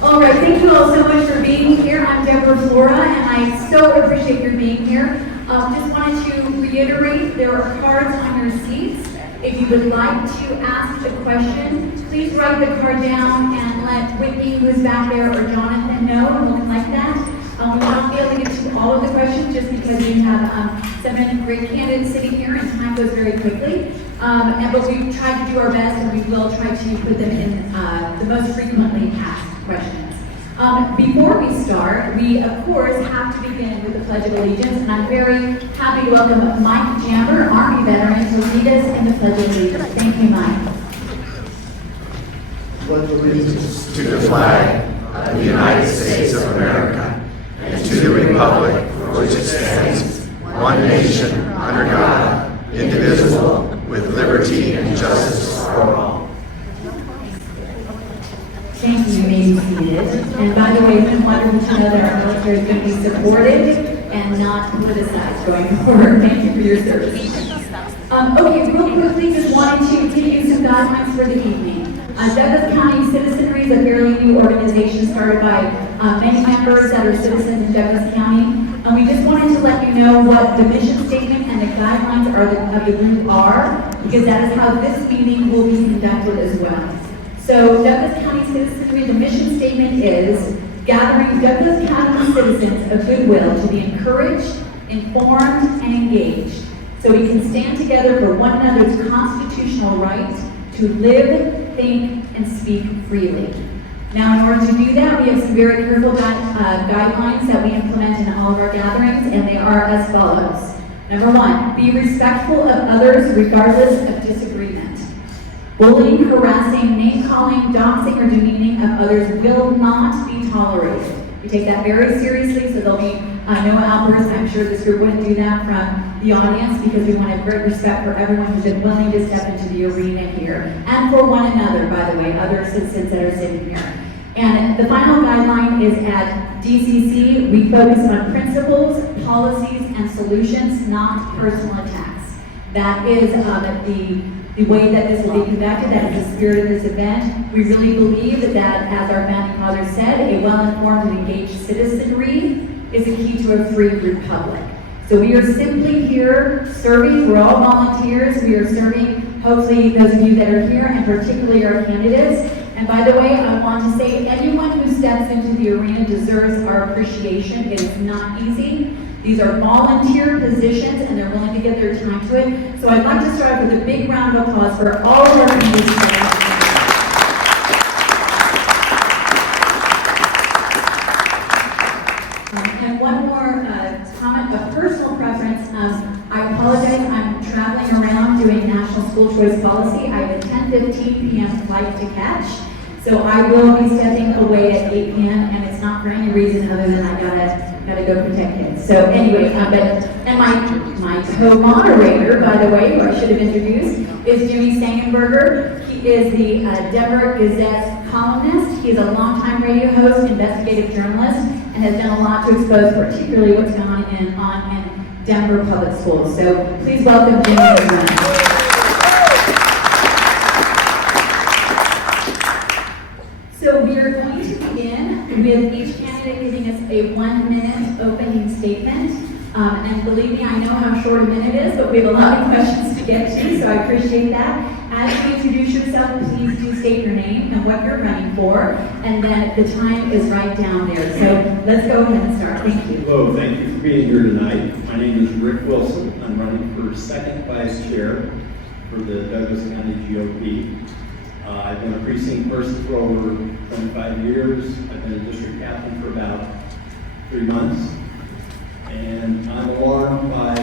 All right, thank you all so much for being here. I'm Deborah, Flora, and I so appreciate your being here. Just wanted to reiterate, there are cards on your seats. If you would like to ask a question, please write the card down and let Whitney, who's back there, or Jonathan know, and we'll collect that. We will not be able to get to all of the questions just because we have some great candidates sitting here and time goes very quickly. But we tried to do our best, and we will try to put them in the most frequently asked questions. Before we start, we of course have to begin with the Pledge of Allegiance, and I'm very happy to welcome Mike Jamber, Army veteran, to lead us in the Pledge of Allegiance. Thank you, Mike. Pledge allegiance to the flag of the United States of America and to the republic for which it stands, one nation, under God, indivisible, with liberty and justice for all. Thank you. You may be seated. And by the way, it's wonderful to know that our military is going to be supported and not politicized going forward. Thank you for your service. Okay, real quickly, just wanted to give you some guidelines for the evening. Douglas County Citizenry is a fairly new organization started by many members that are citizens in Douglas County. And we just wanted to let you know what the mission statement and the guidelines of the group are, because that is how this meeting will be conducted as well. So Douglas County Citizenry, the mission statement is gathering Douglas County citizens of goodwill to be encouraged, informed, and engaged, so we can stand together for one another's constitutional right to live, think, and speak freely. Now, in order to do that, we have some very careful guidelines that we implement in all of our gatherings, and they are as follows. Number one, be respectful of others regardless of disagreement. Bullying, harassing, name-calling, doxing, or demeaning of others will not be tolerated. We take that very seriously, so there'll be no outbursts. I'm sure this group wouldn't do that from the audience, because we want to have great respect for everyone who's been willing to step into the arena here, and for one another, by the way, other citizens that are sitting here. And the final guideline is at DCC. We focus on principles, policies, and solutions, not personal attacks. That is the way that this will be conducted. That is the spirit of this event. We really believe that, as our founding fathers said, a well-informed and engaged citizenry is the key to a free republic. So we are simply here serving. We're all volunteers. We are serving, hopefully, those of you that are here, and particularly our candidates. And by the way, I want to say anyone who steps into the arena deserves our appreciation. It is not easy. These are volunteer positions, and they're willing to give their time to it. So I'd like to start with a big round of applause for all of our candidates. And one more comment of personal preference. I apologize. I'm traveling around doing National School Choice Policy. I have a 10:15 p.m. flight to catch. So I will be stepping away at 8 p.m. and it's not for any reason other than I gotta go protect kids. So anyway, and my co-moderator, by the way, who I should have introduced, is Sengenberger. He is the Deborah Gazette columnist. He is a longtime radio host, investigative journalist, and has done a lot to expose particularly what's going on in Denver public schools. So please welcome Jimmy. So we are going to begin with each candidate giving us a 1-minute opening statement. And believe me, I know how short a minute is, but we have a lot of questions to get to, so I appreciate that. As you introduce yourself, please do state your name and what you're running for, and then the time is right down there. So let's go ahead and start. Thank you. Hello, thank you for being here tonight. My name is Rick Wilson. I'm running for second vice chair for the Douglas County GOP. I've been a precinct person for over 25 years. I've been a district captain for about 3 months. And I'm alarmed by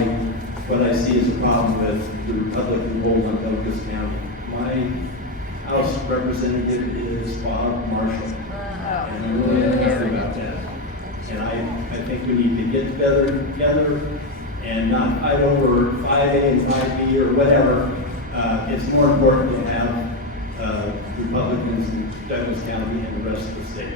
what I see as a problem with the Republican hold on Douglas County. My House representative is Bob Marshall. And I'm really unhappy about that. And I think we need to get together and not fight over 5A and 5B or whatever. It's more important to have Republicans in Douglas County and the rest of the state.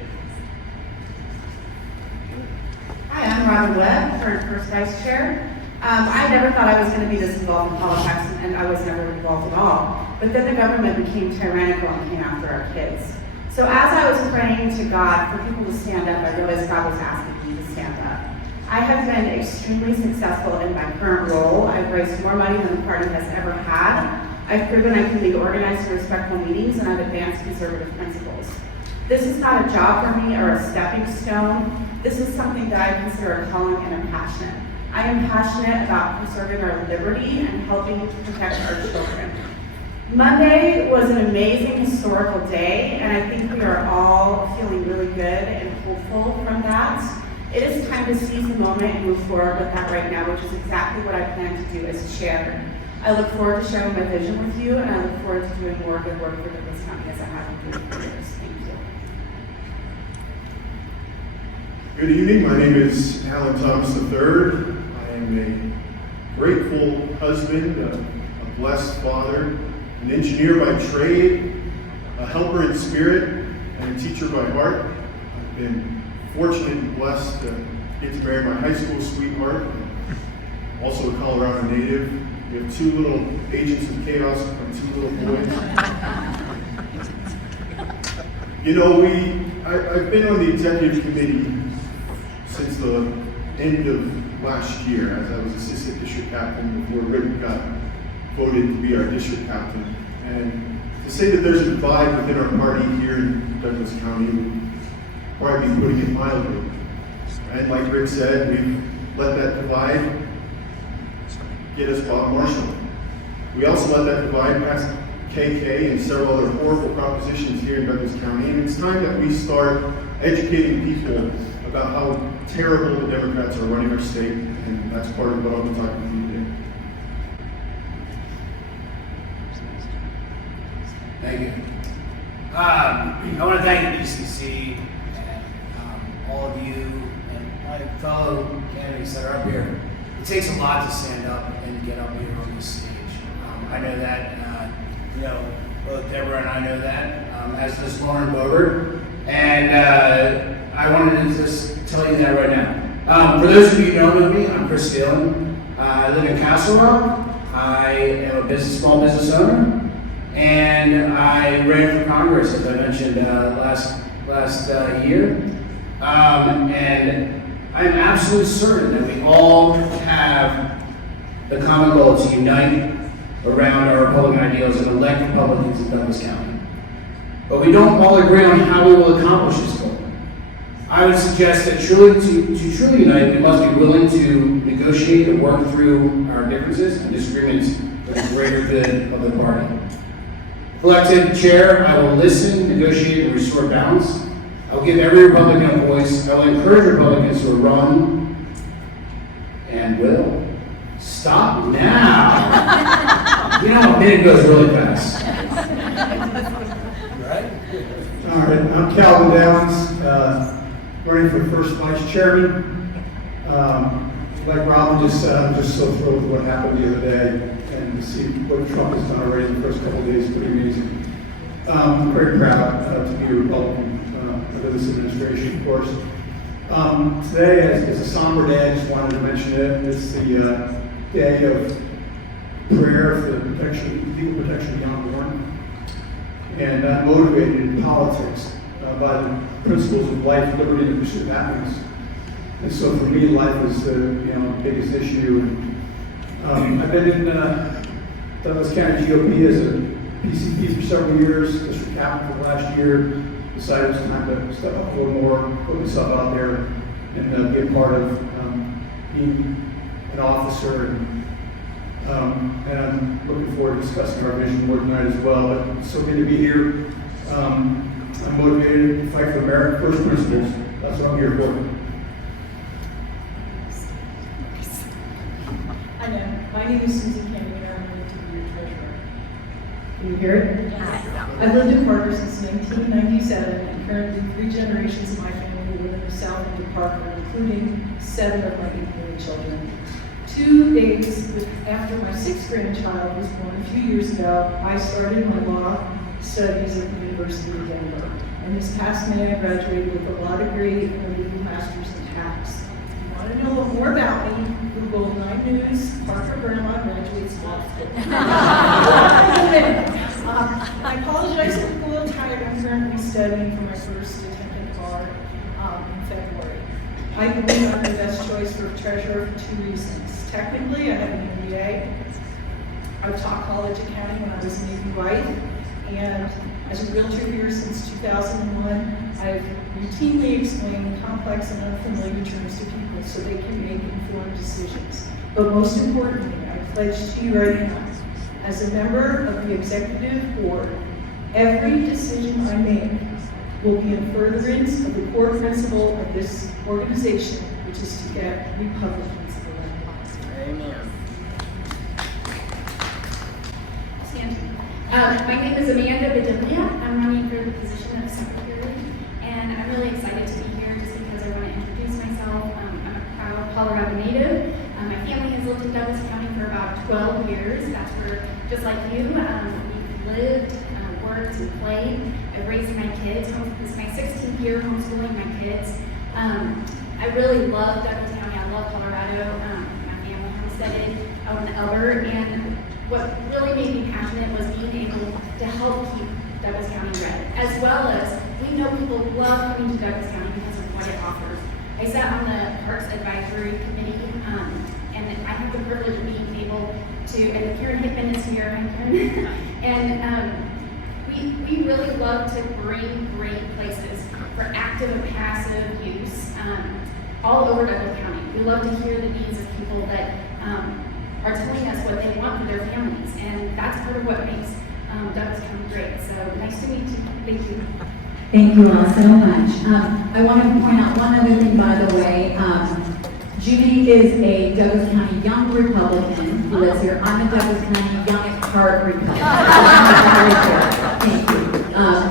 Hi, I'm Webb, current first vice chair. I never thought I was going to be this involved in politics, and I was never involved at all. But then the government became tyrannical and came after our kids. So as I was praying to God for people to stand up, I realized God was asking me to stand up. I have been extremely successful in my current role. I've raised more money than the party has ever had. I've proven I can lead organized and respectful meetings, and I've advanced conservative principles. This is not a job for me or a stepping stone. This is something that I consider a calling and a passion. I am passionate about preserving our liberty and helping to protect our children. Monday was an amazing historical day, and I think we are all feeling really good and hopeful from that. It is time to seize the moment and move forward with that right now, which is exactly what I plan to do as chair. I look forward to sharing my vision with you, and I look forward to doing more good work for Douglas County as I have been doing for years. Thank you. Good evening. My name is Alan Thomas III. I am a grateful husband, a blessed father, an engineer by trade, a helper in spirit, and a teacher by heart. I've been fortunate and blessed to get to marry my high school sweetheart, also a Colorado native. We have two little agents of chaos and two little boys. You know, I've been on the executive committee since the end of last year, as I was assistant district captain before Rick got voted to be our district captain. And to say that there's a divide within our party here in Douglas County would probably be putting it mildly. And like Rick said, we've let that divide get us Bob Marshall. We also let that divide pass KK and several other horrible propositions here in Douglas County. And it's time that we start educating people about how terrible the Democrats are running our state. And that's part of what I'll be talking to you today. Thank you. I want to thank the DCC and all of you and my fellow candidates that are up here. It takes a lot to stand up and get up here on this stage. I know that, both Deborah and I know that, as does Lauren Bober. And I wanted to just tell you that right now. For those of you who don't know me, I'm Phelen. I live in Castle Rock. I am a small business owner. And I ran for Congress, as I mentioned last year. And I'm absolutely certain that we all have the common goal to unite around our Republican ideals and elect Republicans in Douglas County. But we don't all agree on how we will accomplish this goal. I would suggest that to truly unite, we must be willing to negotiate and work through our differences and disagreements for the greater good of the party. If elected chair, I will listen, negotiate, and restore balance. I will give every Republican a voice. I will encourage Republicans to run and will. Stop now. A minute goes really fast. Right? All right, I'm Calvin Downs, running for first vice chairman. Like Robin just said, I'm just so thrilled with what happened the other day, and to see what Trump has done already in the first couple of days is pretty amazing. I'm very proud to be a Republican under this administration, of course. Today is a somber day. I just wanted to mention it. It's the day of prayer for the legal protection of the unborn. And I'm motivated in politics by the principles of life, liberty, and the pursuit of happiness. And so for me, life is the biggest issue. I've been in Douglas County GOP as a PCP for several years, district captain for the last year. Decided it was time to step up a little more, put myself out there, and be a part of being an officer. And I'm looking forward to discussing our vision more tonight as well. But it's so good to be here. I'm motivated to fight for American first principles. That's what I'm here for. Hi there. My name is Susan Canny, and I'm going to be your treasurer. Can you hear it? Yes. I've lived in Parker since 1997, and currently 3 generations of my family live in the South End of Parker, including 7 of my 8 children. 2 days after my 6th grandchild was born a few years ago, I started my law studies at the University of Denver. And this past May, I graduated with a law degree and a legal master's in tax. If you want Want to know a little more about me? Google 9 News, Parker Grandma graduates law school. I apologize if I'm a little tired. I'm currently studying for my first attempt at bar in February. I believe I'm the best choice for treasurer for 2 reasons. Technically, I have an MBA. I've taught college accounting when I was a Navy wife, and as a realtor here since 2001, I've routinely explained complex and unfamiliar terms to people so they can make informed decisions. But most importantly, I pledge to you right now, as a member of the executive board, every decision I make will be in furtherance of the core principle of this organization, which is to get Republicans elected. Amen. My name is Budimlya. I'm running for the position of secretary, and I'm really excited to be here just because I want to introduce myself. I'm a proud Colorado native. My family has lived in Douglas County for about 12 years. That's where, just like you, we've lived, worked, and played. I've raised my kids. This is my 16th year homeschooling my kids. I really love Douglas County. I love Colorado. My family homesteaded out in Elber, and what really made me passionate was being able to help keep Douglas County red, as well as we know people love coming to Douglas County because of what it offers. I sat on the Parks Advisory Committee, and I have the privilege of being able to, and Karen Hickman is here, and we really love to bring great places for active and passive use all over Douglas County. We love to hear the needs of people that are telling us what they want for their families, and that's part of what makes Douglas County great. So nice to meet you. Thank you. Thank you all so much. I want to point out one other thing, by the way. Judy is a Douglas County young Republican who lives here. I'm a Douglas County young at heart Republican. Thank you.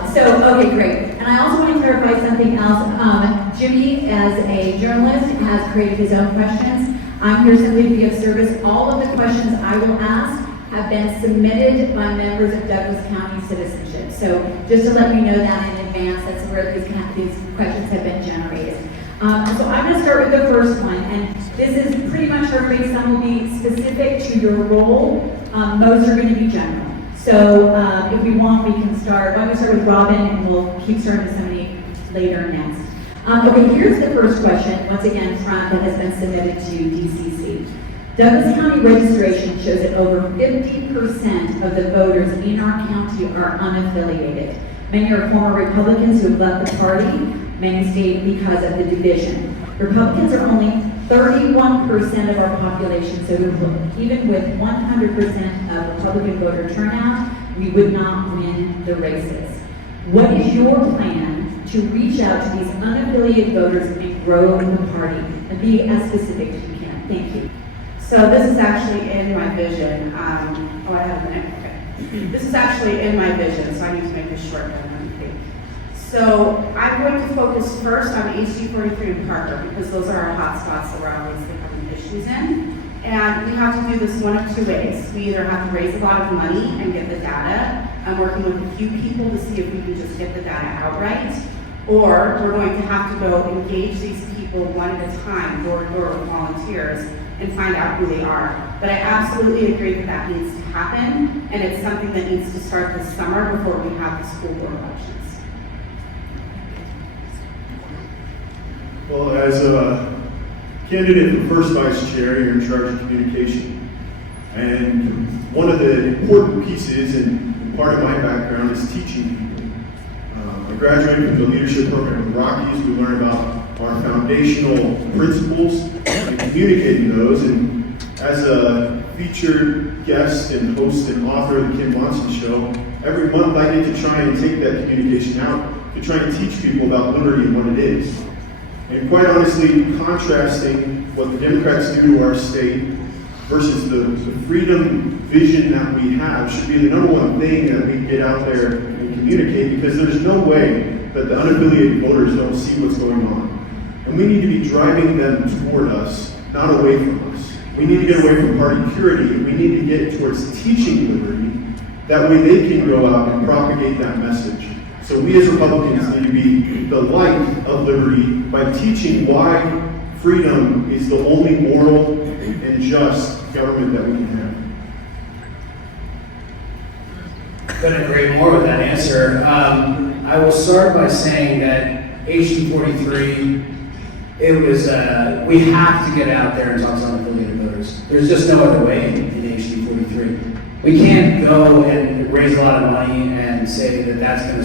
Okay, great. And I also want to clarify something else. Jimmy, as a journalist, has created his own questions. I'm here simply to be of service. All of the questions I will ask have been submitted by members of Douglas County Citizenship. So just to let you know that in advance, that's where these questions have been generated. So I'm going to start with the first one, and this is pretty much everybody. Some will be specific to your role. Most are going to be general. So if we want, we can start. Why don't we start with Robin, and we'll keep starting with somebody later next. Okay, here's the first question, once again, that has been submitted to DCC. Douglas County registration shows that over 50% of the voters in our county are unaffiliated. Many are former Republicans who have left the party. Many stayed because of the division. Republicans are only 31% of our population, so even with 100% of Republican voter turnout, we would not win the races. What is your plan to reach out to these unaffiliated voters and grow the party? And be as specific as you can. Thank you. So this is actually in my vision. I have a minute. Okay. This is actually in my vision, so I need to make this short. So I'm going to focus first on HD 43 and Parker because those are our hot spots that we're obviously having issues in. And we have to do this one of two ways. We either have to raise a lot of money and get the data. I'm working with a few people to see if we can just get the data outright, or we're going to have to go engage these people one at a time, door to door with volunteers, and find out who they are. But I absolutely agree that that needs to happen, and it's something that needs to start this summer before we have the school board elections. Well, as a candidate for first vice chair, you're in charge of communication. And one of the important pieces, and part of my background, is teaching people. I graduated from the leadership program in the Rockies. We learned about our foundational principles and communicating those. And as a featured guest and host and author of the Kim Monson Show, every month I get to try and take that communication out to try and teach people about liberty and what it is. And quite honestly, contrasting what the Democrats do to our state versus the freedom vision that we have should be the number one thing that we get out there and communicate, because there's no way that the unaffiliated voters don't see what's going on. And we need to be driving them toward us, not away from us. We need to get away from party purity, and we need to get towards teaching liberty. That way they can go out and propagate that message. So we as Republicans need to be the light of liberty by teaching why freedom is the only moral and just government that we can have. Couldn't agree more with that answer. I will start by saying that HB 43, it was, we have to get out there and talk to unaffiliated voters. There's just no other way in HB 43. We can't go and raise a lot of money and say that that's going to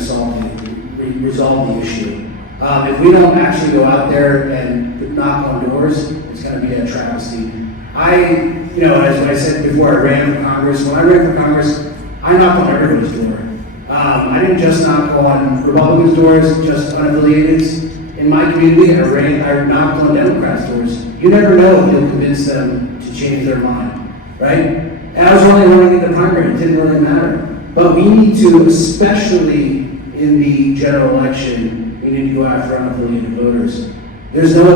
resolve the issue. If we don't actually go out there and knock on doors, it's going to be a travesty. As I said before, I ran for Congress. When I ran for Congress, I knocked on everybody's door. I didn't just knock on Republicans' doors, just unaffiliateds. In my community, I knocked on Democrats' doors. You never know if you'll convince them to change their mind, right? And I was only running in the primary, it didn't really matter. But we need to, especially in the general election, we need to go after unaffiliated voters. There's no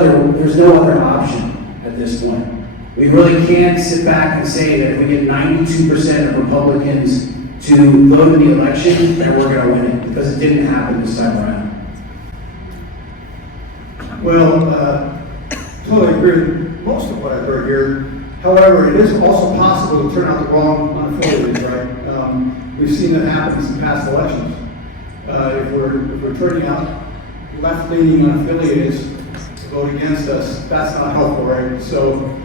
other option at this point. We really can't sit back and say that if we get 92% of Republicans to vote in the election, that we're going to win it, because it didn't happen this time around. Well, totally agree with most of what I've heard here. However, it is also possible to turn out the wrong unaffiliated, right? We've seen that happen in past elections. If we're turning out left-leaning unaffiliated to vote against us, that's not helpful, right? So,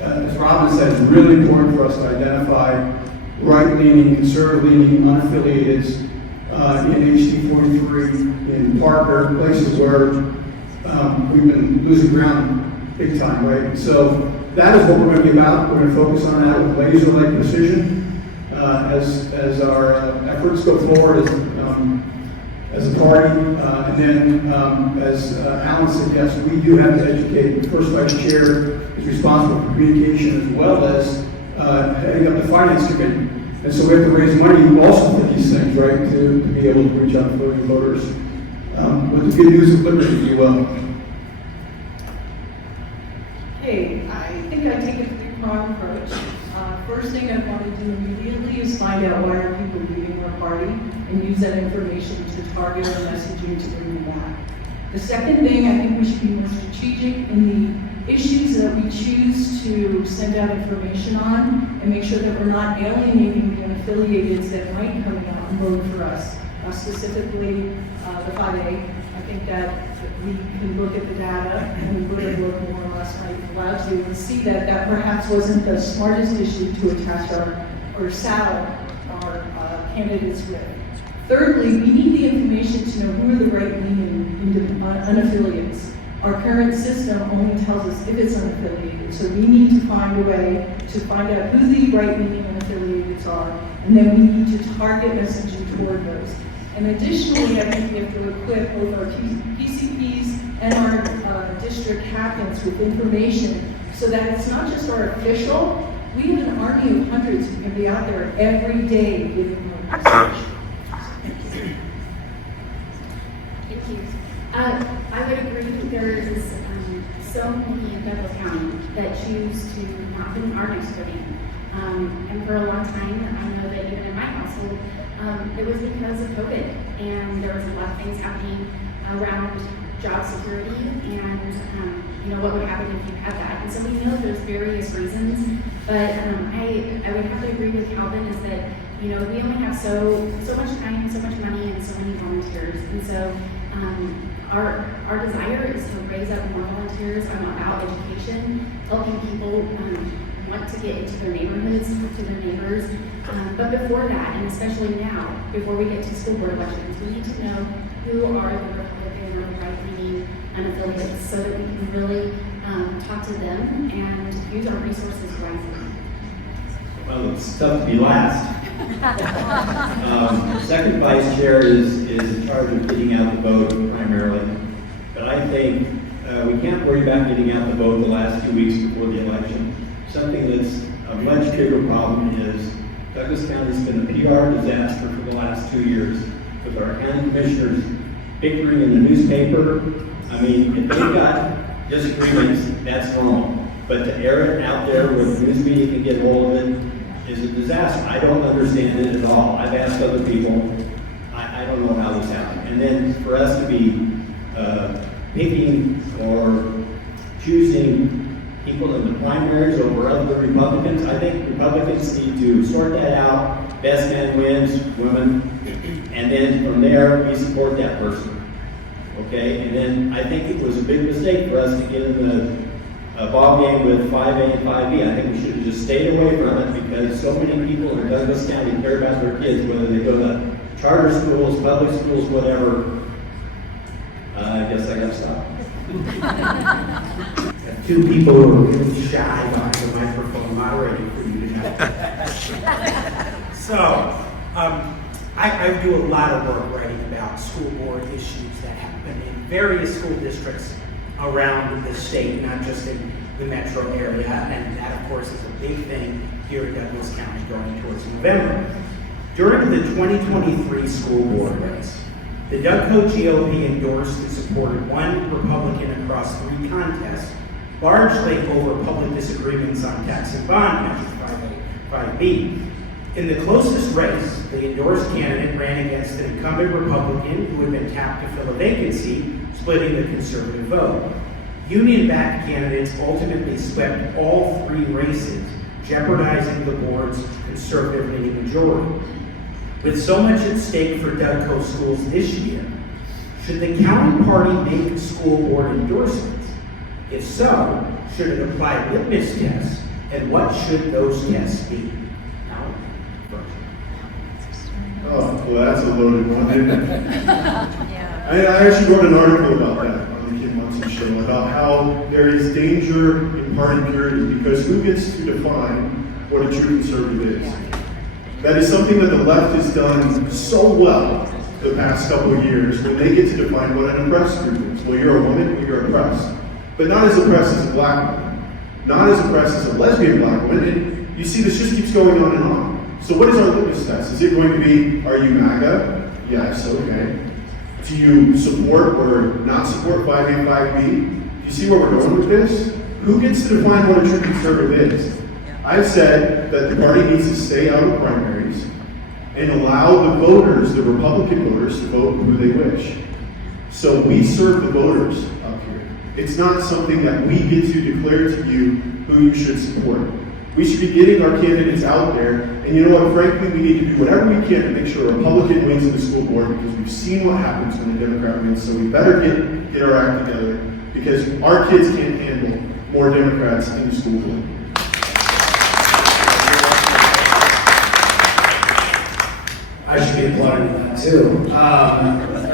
as Robin said, it's really important for us to identify right-leaning, conservative-leaning unaffiliated in HD 43, in Parker, places where we've been losing ground big time, right? So that is what we're going to be about. We're going to focus on that with laser-like precision as our efforts go forward as a party. And then, as Alan said, yes, we do have to educate. The first vice chair is responsible for communication as well as heading up the finance committee. And so we have to raise money also for these things, right, to be able to reach out to voting voters. With the good news of liberty, if you will. Hey, I think I take a three-pronged approach. First thing I want to do immediately is find out why are people leaving our party and use that information to target our messaging to bring them back. The second thing, I think we should be more strategic in the issues that we choose to send out information on and make sure that we're not alienating the unaffiliated that might come out and vote for us. Specifically, the 5A. I think that we can look at the data and really look more or less like the labs do and see that that perhaps wasn't the smartest issue to attach or saddle our candidates with. Thirdly, we need the information to know who are the right-leaning unaffiliates. Our current system only tells us if it's unaffiliated, so we need to find a way to find out who the right-leaning unaffiliates are, and then we need to target messaging toward those. And additionally, I think we have to equip both our PCPs and our district captains with information so that it's not just our official. We have an army of hundreds who can be out there every day giving our message. Thank you. I would agree that there is so many in Douglas County that choose to not put our next foot in. And for a long time, I know that even in my household, it was because of COVID, and there was a lot of things happening around job security and what would happen if you had that. And so we know there's various reasons, but I would have to agree with Calvin is that we only have so much time, so much money, and so many volunteers, and so our desire is to raise up more volunteers about education, helping people want to get into their neighborhoods, talk to their neighbors. But before that, and especially now, before we get to school board elections, we need to know who are the Republican or right-leaning unaffiliates so that we can really talk to them and use our resources wisely. Well, it's tough to be last. Second vice chair is in charge of getting out the vote primarily. But I think we can't worry about getting out the vote the last 2 weeks before the election. Something that's a much bigger problem is Douglas County's been a PR disaster for the last 2 years with our county commissioners bickering in the newspaper. I mean, if they've got disagreements, that's normal. But to air it out there where the news media can get hold of it is a disaster. I don't understand it at all. I've asked other people. I don't know how this happened. And then for us to be picking or choosing people in the primaries over other Republicans. I think Republicans need to sort that out. Best man wins, women, and then from there, we support that person. Okay, and then I think it was a big mistake for us to get in the ball game with 5A and 5B. I think we should have just stayed away from it because so many people in Douglas County care about their kids, whether they go to charter schools, public schools, whatever. I guess I gotta stop. Two people who are really shy behind the microphone moderating for you tonight. So, I do a lot of work writing about school board issues that happen in various school districts around the state, not just in the metro area, and that of course is a big thing here in Douglas County going towards November. During the 2023 school board race, the DCGOP GOP endorsed and supported one Republican across 3 contests, largely over public disagreements on tax and bond measures 5B. In the closest race, the endorsed candidate ran against an incumbent Republican who had been tapped to fill a vacancy, splitting the conservative vote. Union-backed candidates ultimately swept all 3 races, jeopardizing the board's conservative-leaning majority. With so much at stake for DCGOP schools this year, should the county party make school board endorsements? If so, should it apply litmus tests, and what should those tests be? Oh, well, that's a loaded one, isn't it? I actually wrote an article about that on the Kim Munson show, about how there is danger in party purity, because who gets to define what a true conservative is? That is something that the left has done so well the past couple of years, when they get to define what an oppressed group is. Well, you're a woman, well, you're oppressed. But not as oppressed as a black woman, not as oppressed as a lesbian black woman. And you see, this just keeps going on and on. So what is our litmus test? Is it going to be, are you MAGA? Yes, okay. Do you support or not support 5A and 5B? Do you see where we're going with this? Who gets to define what a true conservative is? I've said that the party needs to stay out of primaries and allow the voters, the Republican voters, to vote who they wish. So we serve the voters up here. It's not something that we get to declare to you who you should support. We should be getting our candidates out there, and you know what, frankly, we need to do whatever we can to make sure a Republican wins in the school board, because we've seen what happens when a Democrat wins, so we better get our act together, because our kids can't handle more Democrats in the school board. I should be applauding that too.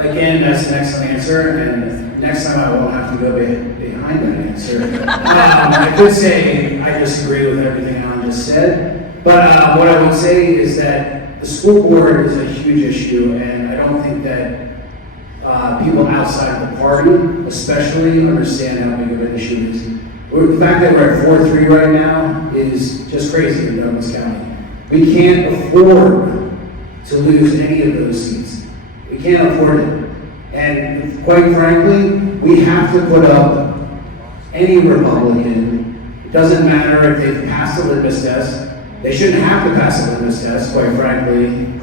Again, that's an excellent answer, and next time I won't have to go behind that answer. I could say I disagree with everything Alan just said, but what I would say is that the school board is a huge issue, and I don't think that people outside the party, especially, understand how big of an issue it is. The fact that we're at 4-3 right now is just crazy in Douglas County. We can't afford to lose any of those seats. We can't afford it. And quite frankly, we have to put up any Republican. It doesn't matter if they've passed the litmus test. They shouldn't have to pass the litmus test, quite frankly,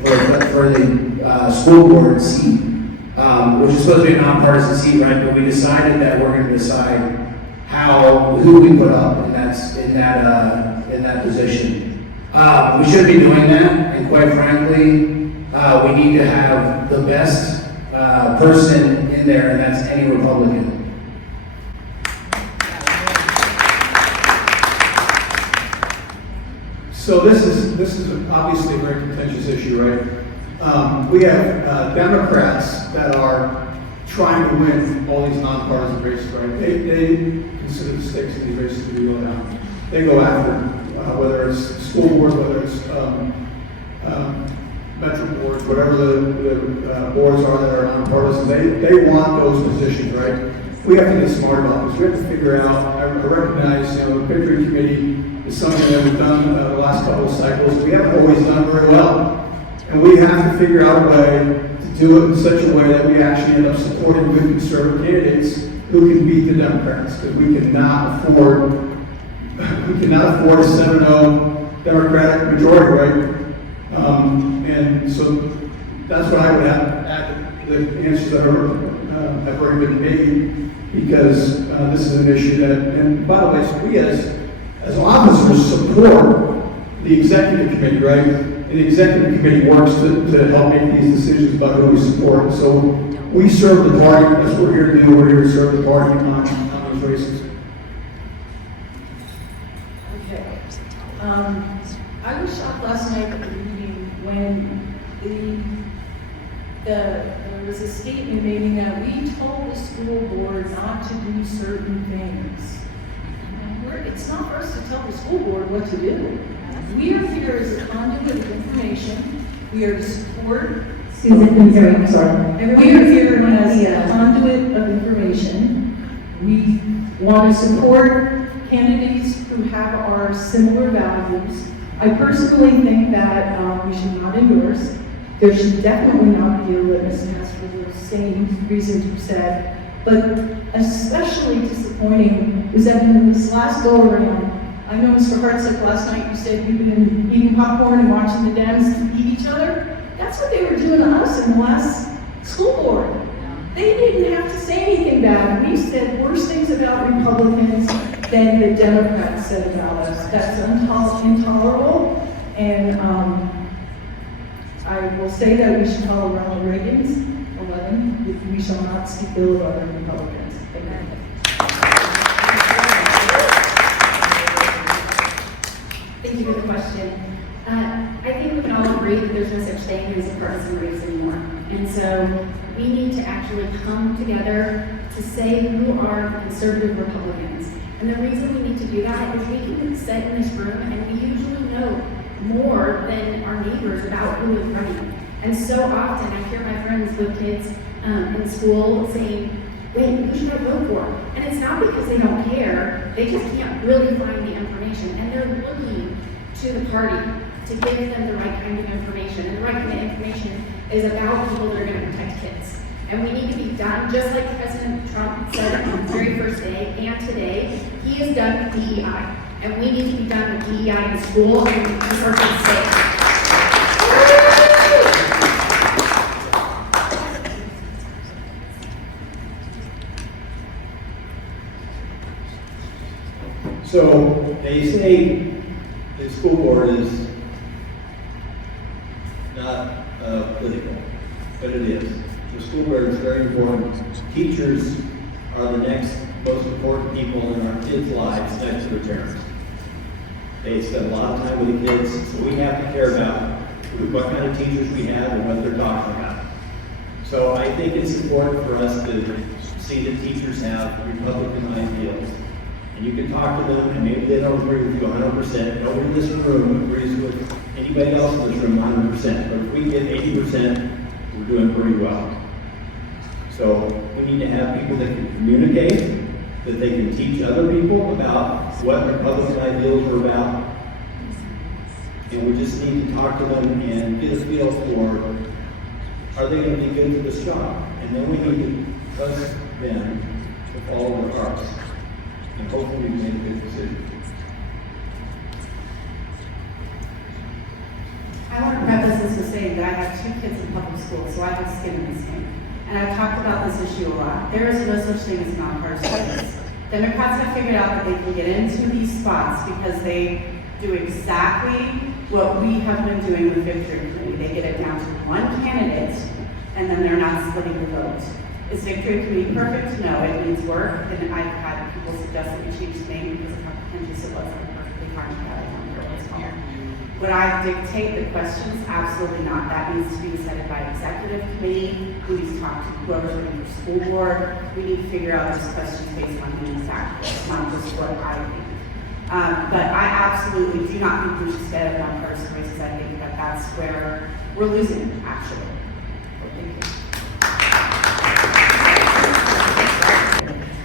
for the school board seat, which is supposed to be a nonpartisan seat, right? But we decided that we're going to decide who we put up in that position. We should be doing that, and quite frankly, we need to have the best person in there, and that's any Republican. So this is obviously a very contentious issue, right? We have Democrats that are trying to win all these nonpartisan races, right? They consider the stakes in these races to be low down. They go after whether it's school board, whether it's metro boards, whatever the boards are that are nonpartisan. They want those positions, right? We have to get smart about this. We have to figure out. I recognize, the Victory Committee is something that we've done the last couple of cycles. We haven't always done very well, and we have to figure out a way to do it in such a way that we actually end up supporting good conservative candidates who can beat the Democrats, because we cannot afford a 7-0 Democratic majority, right? And so that's what I would add the answers that are have already been made, because this is an issue that, and by the way, so we as officers support the executive committee, right? And the executive committee works to help make these decisions about who we support. So we serve the party. That's what we're here to do. We're here to serve the party on these races. Okay. I was shocked last night at the meeting when there was a statement made that we told the school board not to do certain things. It's not for us to tell the school board what to do. We are here as a conduit of information. We are to support. Susan, I'm sorry, I'm sorry. We are here as a conduit of information. We want to support candidates who have our similar values. I personally think that we should not endorse. There should definitely not be a litmus test for the same reasons you said. But especially disappointing was that in this last go around, I know Mr. Hartsock last night you said you've been eating popcorn and watching the Dems eat each other. That's what they were doing to us in the last school board. They didn't have to say anything bad. We said worse things about Republicans than the Democrats said about us. That's intolerable. And I will say that we should follow Ronald Reagan's 11. We shall not speak ill of other Republicans. Amen. Thank you for the question. I think we can all agree that there's no such thing as a partisan race anymore. And so we need to actually come together to say who are conservative Republicans. And the reason we need to do that is we can sit in this room and we usually know more than our neighbors about who is running. And so often I hear my friends with kids in school saying, wait, who should I vote for? And it's not because they don't care, they just can't really find the information. And they're looking to the party to give them the right kind of information. And the right kind of information is about people that are going to protect kids. And we need to be done, just like President Trump said on his very first day and today, he is done with DEI. And we need to be done with DEI in school and keep our kids safe. So they say the school board is not political, but it is. The school board is very important. Teachers are the next most important people in our kids' lives next to their parents. They spend a lot of time with the kids, so we have to care about what kind of teachers we have and what they're talking about. So I think it's important for us to see that teachers have Republican ideals. And you can talk to them, and maybe they don't agree with you 100%. Nobody in this room agrees with anybody else in this room 100%. But if we get 80%, we're doing pretty well. So we need to have people that can communicate, that they can teach other people about what Republican ideals are about. And we just need to talk to them and get a feel for, are they going to be good for this job? And then we need to trust them to follow their hearts. And hopefully we make a good decision. I want to preface this with saying that I have 2 kids in public school, so I have skin in this game. And I've talked about this issue a lot. There is no such thing as nonpartisan. Democrats have figured out that they can get into these spots because they do exactly what we have been doing with Victory Committee. They get it down to one candidate, and then they're not splitting the vote. Is Victory Committee perfect? No, it needs work. And I've had people suggest that we change the name because of how contentious it was. I'm perfectly fine with that. I don't care what it's called. Would I dictate the questions? Absolutely not. That needs to be decided by executive committee. We need to talk to whoever's running for school board. We need to figure out these questions based on the facts, not just what I think. But I absolutely do not think we should stay at nonpartisan races. I think that that's where we're losing, actually. So thank you.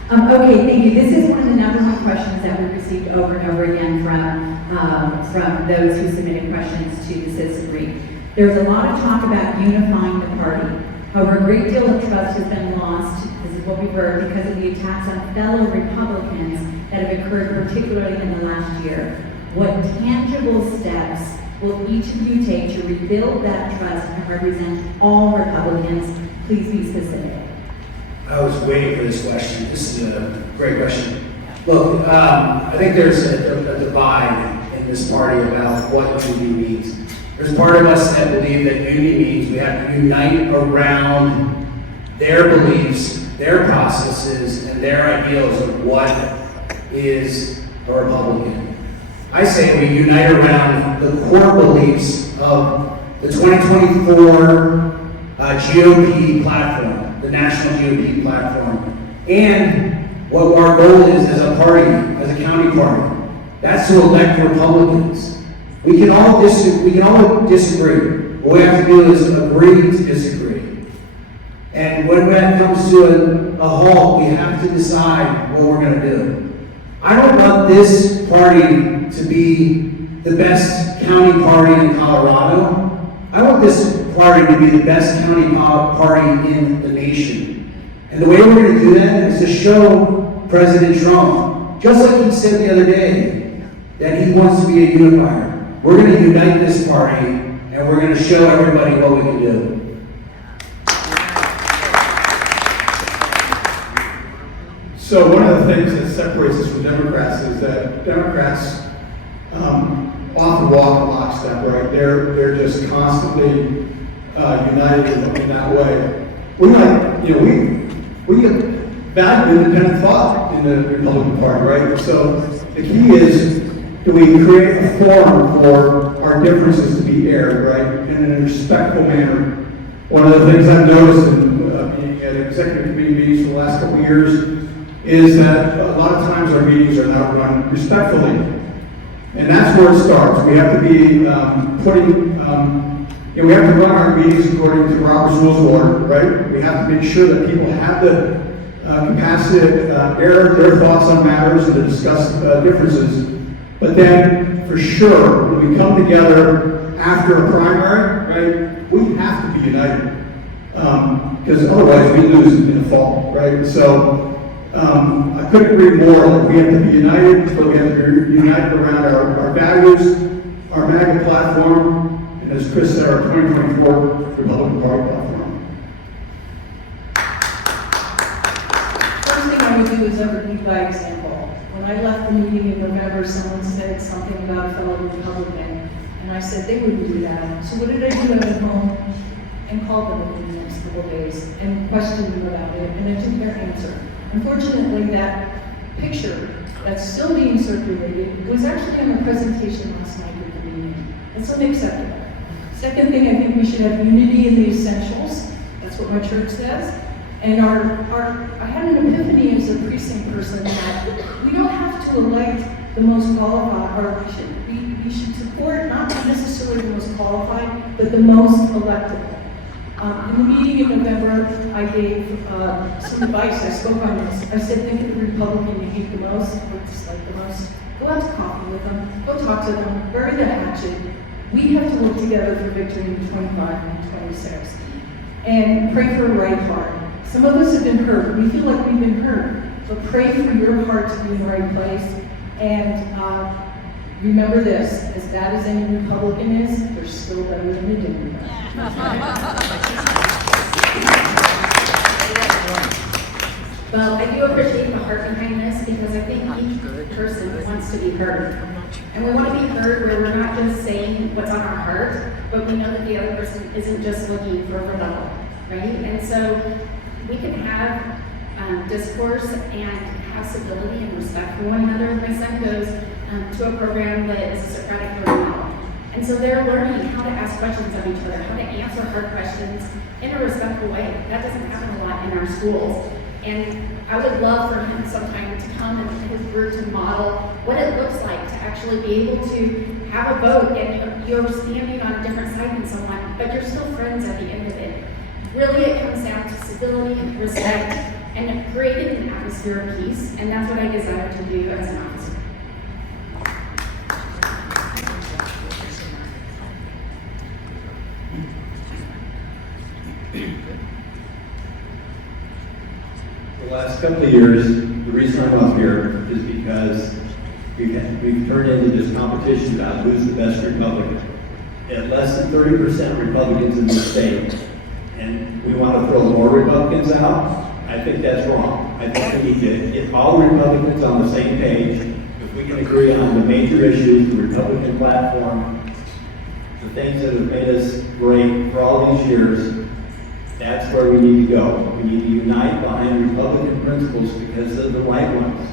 Okay, thank you. This is one of the number 1 questions that we received over and over again from those who submitted questions to the citizenry. There's a lot of talk about unifying the party. However, a great deal of trust has been lost, this is what we've heard, because of the attacks on fellow Republicans that have occurred particularly in the last year. What tangible steps will each of you take to rebuild that trust and represent all Republicans? Please be specific. I was waiting for this question. This is a great question. Look, I think there's a divide in this party about what unity means. There's part of us that believe that unity means we have to unite around their beliefs, their processes, and their ideals of what is a Republican. I say we unite around the core beliefs of the 2024 GOP platform, the national GOP platform, and what our goal is as a party, as a county party. That's to elect Republicans. We can all disagree. What we have to do is agree to disagree. And when that comes to a halt, we have to decide what we're going to do. I don't want this party to be the best county party in Colorado. I want this party to be the best county party in the nation. And the way we're going to do that is to show President Trump, just like he said the other day, that he wants to be a unifier. We're going to unite this party, and we're going to show everybody what we can do. So one of the things that separates us from Democrats is that Democrats often walk in lockstep, right? They're just constantly united in that way. We value independent thought in the Republican Party, right? So the key is, do we create a forum for our differences to be aired, right, in a respectful manner? One of the things I've noticed in being at executive committee meetings for the last couple of years is that a lot of times our meetings are not run respectfully. And that's where it starts. We have to be we have to run our meetings according to Robert's Rules of Order, right? We have to make sure that people have the capacity to air their thoughts on matters and to discuss differences. But then, for sure, when we come together after a primary, right, we have to be united. Because otherwise we lose in the fall, right? So, I couldn't agree more that we have to be united, but we have to be united around our values, our MAGA platform, and as Chris said, our 2024 Republican Party platform. First thing I would do is ever lead by example. When I left the meeting in November, someone said something about a fellow Republican, and I said they wouldn't do that. So what did I do? I went home and called them in the next couple of days and questioned them about it, and I took their answer. Unfortunately, that picture that's still being circulated was actually in a presentation last night at the meeting. It's unacceptable. Second thing, I think we should have unity in the essentials. That's what my church says. And I had an epiphany as a precinct person that we don't have to elect the most qualified, or we should support not necessarily the most qualified, but the most electable. In the meeting in November, I gave some advice. I spoke on this. I said, think of the Republican you hate the most, or dislike the most. Go out to coffee with them. Go talk to them. Bury the hatchet. We have to work together for victory in 25 and 26. And pray for a right heart. Some of us have been hurt. We feel like we've been hurt. But pray for your heart to be in the right place. And remember this, as bad as any Republican is, they're still better than a Democrat. Well, I do appreciate the heart behind this because I think each person wants to be heard. And we want to be heard where we're not just saying what's on our heart, but we know that the other person isn't just looking for a rebuttal, right? And so we can have discourse and have civility and respect for one another. My son goes to a program that is a Socratic learning model. And so they're learning how to ask questions of each other, how to answer hard questions in a respectful way. That doesn't happen a lot in our schools. And I would love for him sometime to come and his group to model what it looks like to actually be able to have a vote and you're standing on a different side than someone, but you're still friends at the end of it. Really, it comes down to civility, respect, and creating an atmosphere of peace, and that's what I desire to do as an officer. The last couple of years, the reason I'm up here is because we've turned into this competition about who's the best Republican. At less than 30% Republicans in the state, and we want to throw more Republicans out, I think that's wrong. I think we need to get all Republicans on the same page. If we can agree on the major issues, the Republican platform, the things that have made us great for all these years, that's where we need to go. We need to unite behind Republican principles because they're the right ones.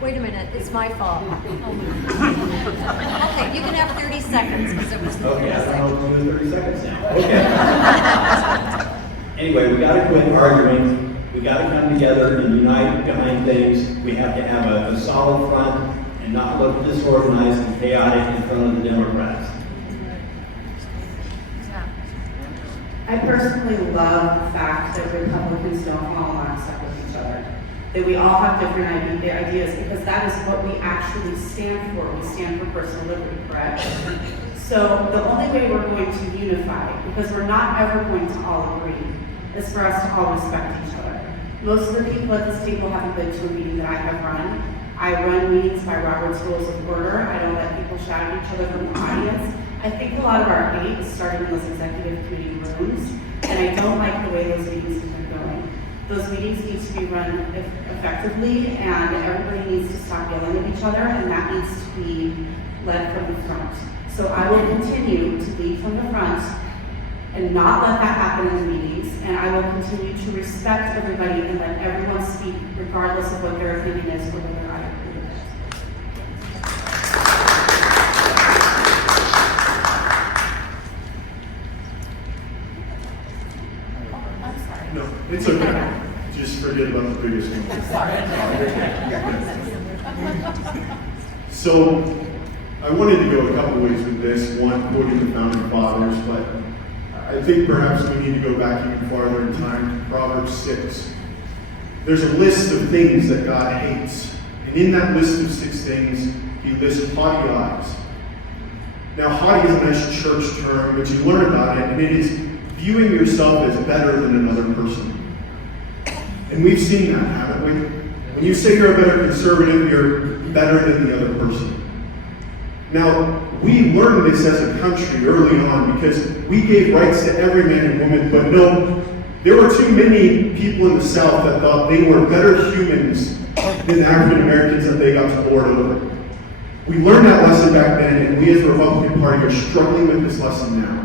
Wait a minute, it's my fault. Okay, you can have 30 seconds. Because it was Okay, I don't know what to do in 30 seconds now. Okay. Anyway, we gotta quit arguing. We gotta come together and unite behind things. We have to have a solid front and not look disorganized and chaotic in front of the Democrats. I personally love the fact that Republicans don't all lockstep with each other. That we all have different ideas, because that is what we actually stand for. We stand for personal liberty, correct? So the only way we're going to unify, because we're not ever going to all agree, is for us to all respect each other. Most of the people at this table haven't been to a meeting that I have run. I run meetings by Robert's Rules of Order. I don't let people shout at each other from the audience. I think a lot of our hate is starting in those executive committee rooms, and I don't like the way those meetings have been going. Those meetings need to be run effectively, and everybody needs to stop yelling at each other, and that needs to be led from the front. So I will continue to lead from the front and not let that happen in the meetings, and I will continue to respect everybody and let everyone speak regardless of what their opinion is or whether I agree with it. No, it's okay. Just forget about the previous one. So, I wanted to go a couple ways with this. One, quoting the Founding Fathers, but I think perhaps we need to go back even farther in time to Proverbs 6. There's a list of things that God hates. And in that list of 6 things, he lists haughty eyes. Now, haughty is a nice church term, but you learn about it, and it is viewing yourself as better than another person. And we've seen that, haven't we? When you say you're a better conservative, you're better than the other person. Now, we learned this as a country early on because we gave rights to every man and woman, but no, there were too many people in the South that thought they were better humans than the African Americans that they got to lord over. We learned that lesson back then, and we as the Republican Party are struggling with this lesson now.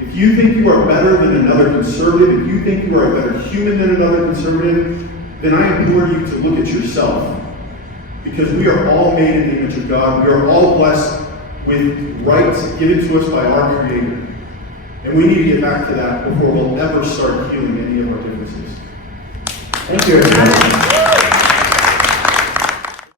If you think you are better than another conservative, if you think you are a better human than another conservative, then I implore you to look at yourself. Because we are all made in the image of God. We are all blessed with rights given to us by our Creator. And we need to get back to that before we'll ever start healing any of our differences. Thank you, everybody.